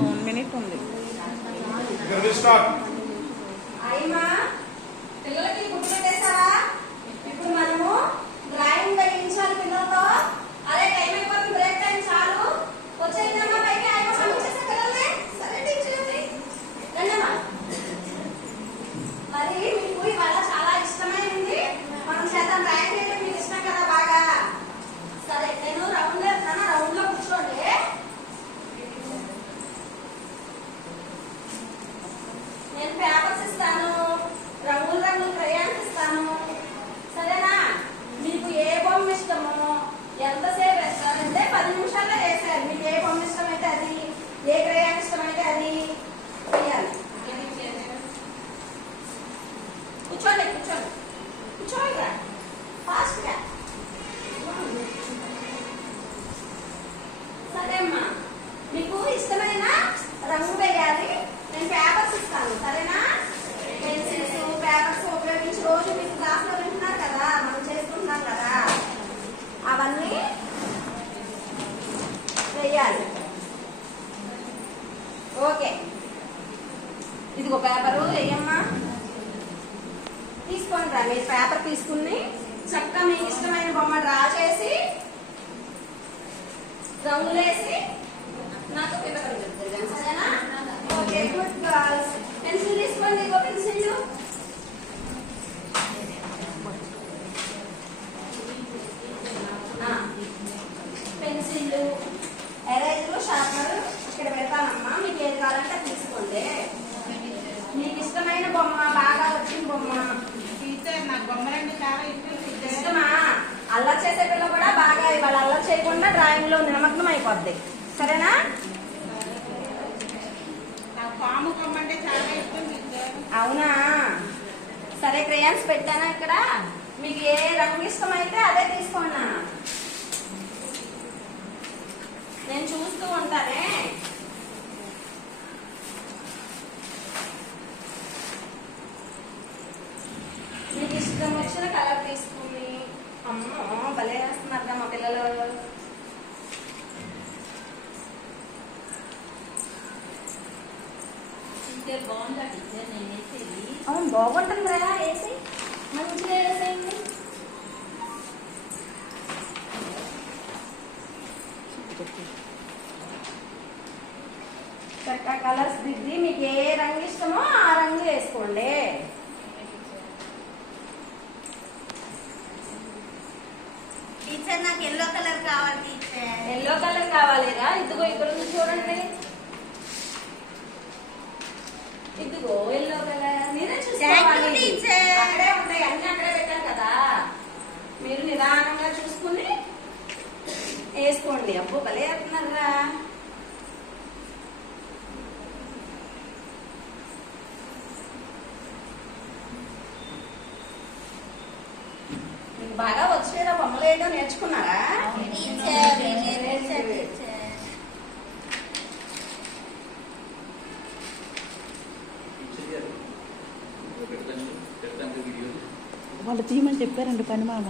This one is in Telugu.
వన్ మినిట్ ఉంది స్టార్ట్ అయ్యమా పిల్లలకి గుర్తు పెట్టేశారా ఇప్పుడు మనము డ్రాయింగ్ వేయించాలి పిల్లలతో అదే టైం అయిపోతుంది బ్రేక్ టైం చాలు వచ్చేద్దామా పైకి ఆయన పంపించేసే పిల్లల్ని సరే టీచర్ రండమ్మా మరి మీకు ఇవాళ చాలా ఇష్టమైంది మనం చేద్దాం డ్రాయింగ్ వేయడం మీకు ఇష్టం కదా బాగా సరే నేను రౌండ్ వేస్తాను రౌండ్లో కూర్చోండి నేను పేపర్స్ ఇస్తాను రంగులు రంగులు క్రయాన్స్ ఇస్తాను సరేనా మీకు ఏ బొమ్మ ఇష్టమో ఎంతసేపు వేస్తారంటే పది నిమిషాల్లో వేసారు మీకు ఏ బొమ్మ ఇష్టమైతే అది ఏ క్రయాన్ ఇష్టమైతే అది చేయాలి. కూర్చోండి కూర్చోండి. కూర్చోండి ఫాస్ట్గా సరే అమ్మా మీకు ఇష్టమైన రంగు వేయాలి నేను పేపర్స్ ఇస్తాను సరేనా పెన్సిల్స్ పేపర్స్ ఉపయోగించి రోజు మీకు క్లాస్లో వింటున్నారు కదా మనం చేసుకుంటున్నాం కదా అవన్నీ వేయాలి ఓకే ఇదిగో పేపరు వేయమ్మా. తీసుకోండి రా మీరు పేపర్ తీసుకుని చక్కగా మీకు ఇష్టమైన బొమ్మ డ్రా చేసి రంగులేసి నాకు పేపర్ చెప్తాను సరేనా? Okay good girls. పెన్సిల్ తీసుకోండి ఇగో పెన్సిల్ పెన్సిల్ ఎరేజర్ షార్పనర్ ఇక్కడ పెడతానమ్మా మీకు ఏది కావాలంటే అది తీసుకోండి మీకు ఇష్టమైన బొమ్మ బాగా వచ్చిన బొమ్మ టీచర్ నాకు బొమ్మలంటే చాలా ఇష్టం టీచర్ ఇష్టమా? అల్లరి చేసే పిల్ల కూడా బాగా ఇవాళ అల్లరి చేయకుండా డ్రాయింగ్లో నిమగ్నం అయిపోద్ది. సరేనా? అవునా? సరే క్రేయాన్స్ పెట్టానా ఇక్కడ? మీకు ఏ రంగు ఇష్టమైతే అదే తీసుకోండి నేను చూస్తూ ఉంటానే. మీకు ఇష్టం వచ్చిన కలర్ తీసుకుని అమ్మో భలే వేస్తున్నారు మా పిల్లలు అవును బాగుంటుంది రా వేసి మంచిగా వేసేయండి. చక్కగా కలర్స్ దిద్ది మీకు ఏ రంగు ఇష్టమో ఆ రంగు వేసుకోండి. టీచర్ నాకు ఎల్లో కలర్ కావాలి టీచర్ ఎల్లో కలర్ కావాలిరా ఇదిగో ఇక్కడ ఉంది చూడండి. ఇదిగో ఎల్లో కలర్ మీరే చూసుకోవాలి. teacher. అక్కడే ఉంటాయి అన్ని అక్కడే పెట్టారు కదా. మీరు నిదానంగా చూసుకుని వేసుకోండి. అబ్బో భలే వేస్తున్నారా బాగా వచ్చేదా బొమ్మలు వేయడం నేర్చుకున్నారా? వాళ్ళు తీయమని చెప్పారండి పని మామ.